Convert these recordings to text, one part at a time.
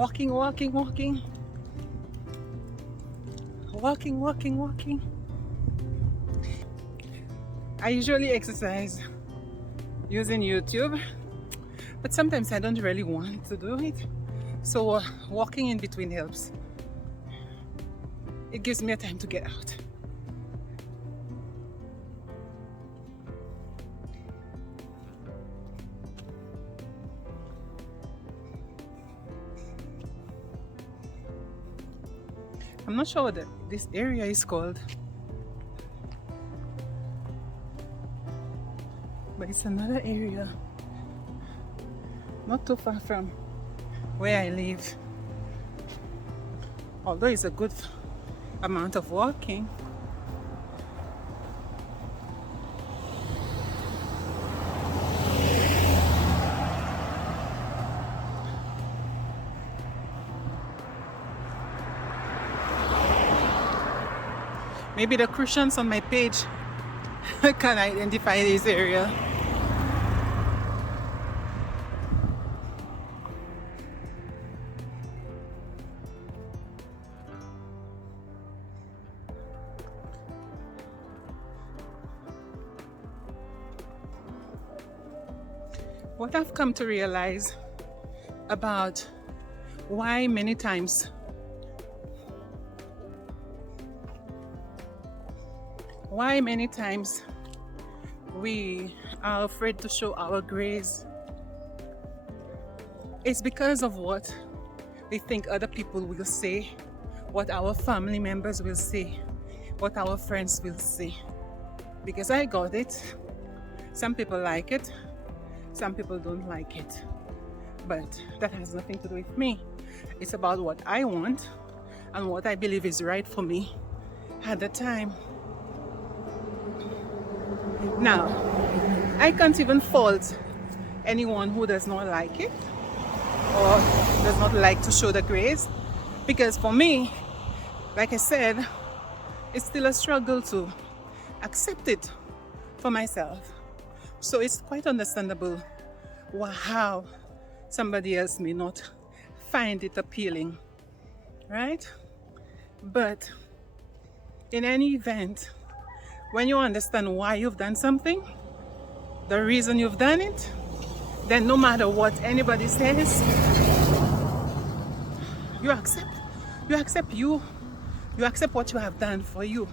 Walking, walking, walking. Walking, walking, walking. I usually exercise using YouTube, but sometimes I don't really want to do it. So walking in between helps. It gives me a time to get out. I'm not sure what this area is called, but it's another area not too far from where I live. Although it's a good amount of walking. Maybe the Christians on my page can identify this area. What I've come to realize about why many times we are afraid to show our grace is because of what we think other people will say, what our family members will say, what our friends will say. Because I got it. Some people like it, some people don't like it. But that has nothing to do with me. It's about what I want and what I believe is right for me at the time. Now, I can't even fault anyone who does not like it or does not like to show the grace, because for me, like I said, it's still a struggle to accept it for myself. So it's quite understandable how somebody else may not find it appealing, right? But in any event, when you understand why you've done something, the reason you've done it, then no matter what anybody says, you accept what you have done for you.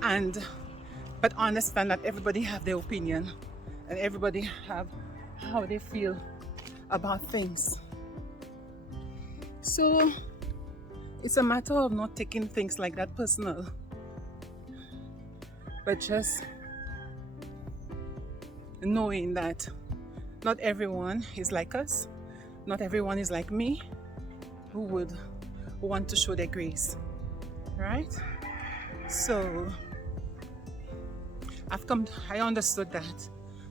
But understand that everybody have their opinion and everybody have how they feel about things. So it's a matter of not taking things like that personal, but just knowing that not everyone is like us, not everyone is like me, who would want to show their grace, right? So I understood that.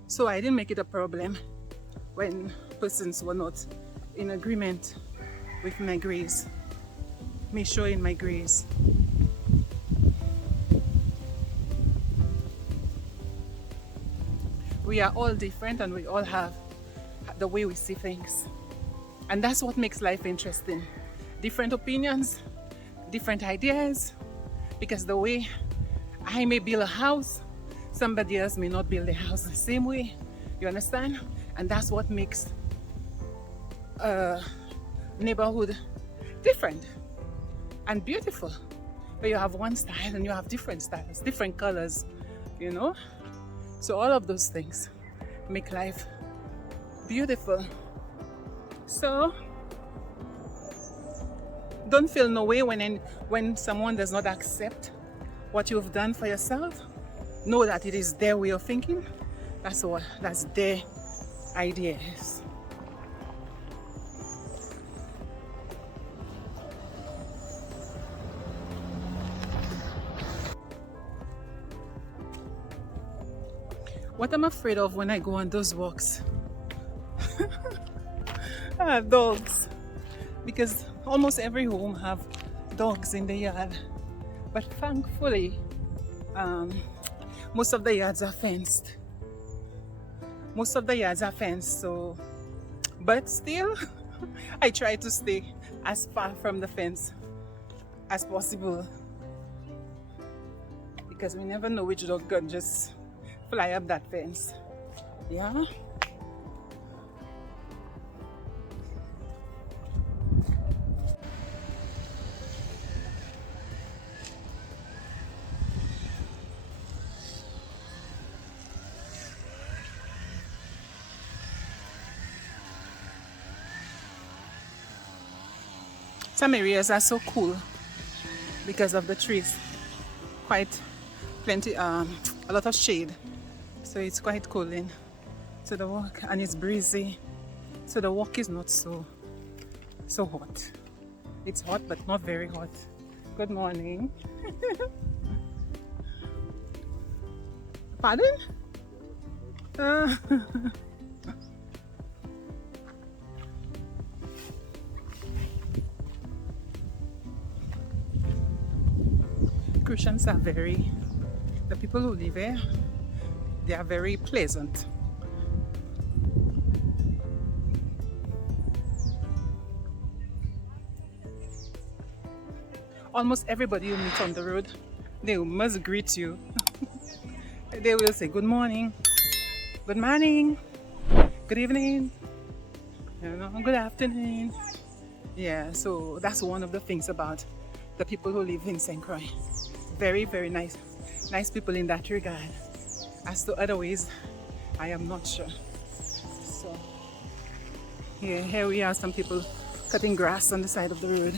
So I didn't make it a problem when persons were not in agreement with my grace, me showing my grace. We are all different and we all have the way we see things. And that's what makes life interesting. Different opinions, different ideas, because the way I may build a house, somebody else may not build a house the same way. You understand? And that's what makes a neighborhood different and beautiful. Where you have one style and you have different styles, different colors, you know? So all of those things make life beautiful. So don't feel no way when someone does not accept what you've done for yourself. Know that it is their way of thinking. That's their ideas. What I'm afraid of when I go on those walks are dogs, because almost every home have dogs in the yard, but thankfully most of the yards are fenced. So, but still, I try to stay as far from the fence as possible, because we never know which dog can just fly up that fence. Yeah. Some areas are so cool because of the trees. Quite plenty, a lot of shade. So it's quite cooling to the walk, and it's breezy. So the walk is not so hot. It's hot, but not very hot. Good morning. Pardon? Christians are the people who live here, they are very pleasant. Almost everybody you meet on the road, they must greet you. They will say good morning, good morning, good evening, good afternoon. Yeah, so that's one of the things about the people who live in St. Croix. Very, very nice people in that regard. As to other ways, I am not sure. So here we are, some people cutting grass on the side of the road,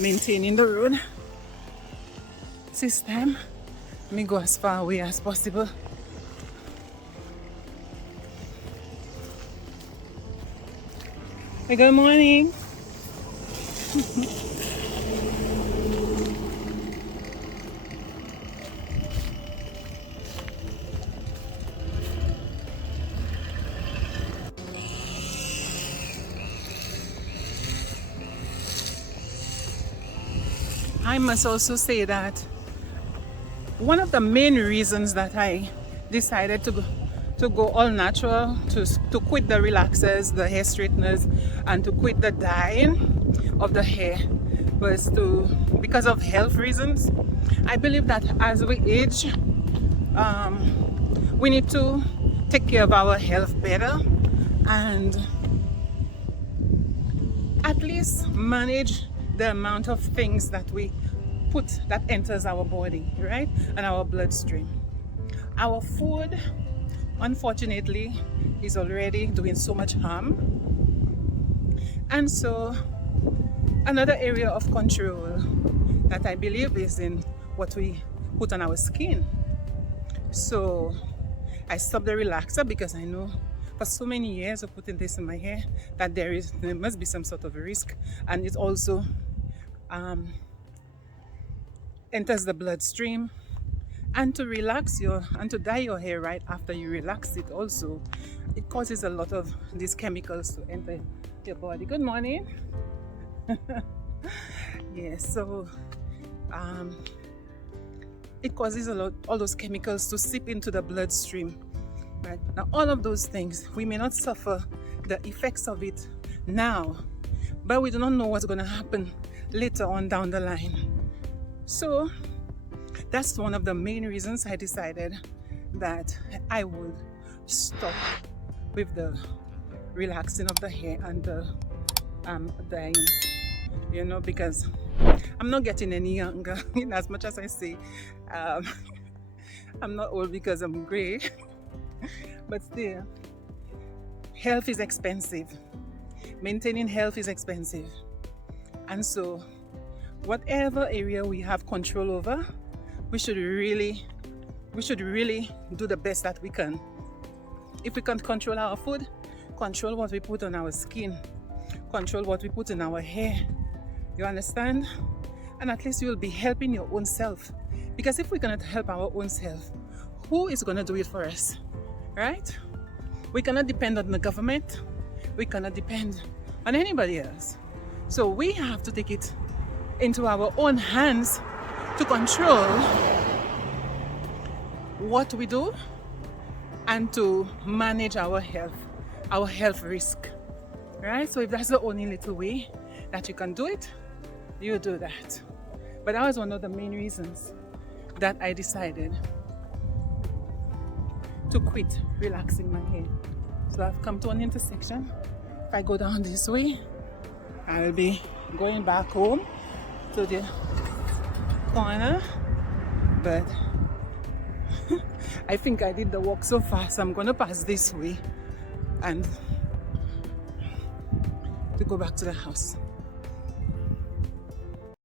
maintaining the road system. Let me go as far away as possible. Hey, good morning. I must also say that one of the main reasons that I decided to go all natural, to quit the relaxers, the hair straighteners, and to quit the dyeing of the hair was because of health reasons. I believe that as we age, we need to take care of our health better and at least manage the amount of things that that enters our body, right, and our bloodstream. Our food, unfortunately, is already doing so much harm, and so another area of control that I believe is in what we put on our skin. So I stopped the relaxer because I know for so many years of putting this in my hair that there must be some sort of a risk, and it also enters the bloodstream. And to to dye your hair right after you relax it also, it causes a lot of these chemicals to enter your body. Good morning. Yes, so it causes all those chemicals to seep into the bloodstream. Right now, all of those things, we may not suffer the effects of it now, but we do not know what's going to happen later on down the line. So that's one of the main reasons I decided that I would stop with the relaxing of the hair and the dyeing, because I'm not getting any younger. In as much as I say I'm not old because I'm gray, but still, health is expensive. Maintaining health is expensive, and so whatever area we have control over, we should really do the best that we can. If we can't control our food, control what we put on our skin, control what we put in our hair. You understand? And at least you will be helping your own self. Because if we cannot help our own self, who is going to do it for us? Right? We cannot depend on the government. We cannot depend on anybody else. So we have to take it into our own hands to control what we do and to manage our health risk. right? So if that's the only little way that you can do it, you do that. But that was one of the main reasons that I decided to quit relaxing my hair. So I've come to an intersection. If I go down this way, I'll be going back home to the corner, but I think I did the walk so fast, I'm gonna pass this way and to go back to the house.